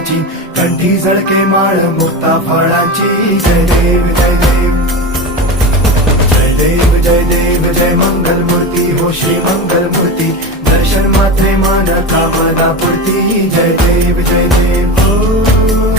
नामाची, कंठी झळके माळ मुक्ता फळांची. जय देव जय देव जय देव जय देव जय मंगल मूर्ती हो श्री मंगल मूर्ती. दर्शन मात्रे मान कामना पूर्ती. जय देव जय देव.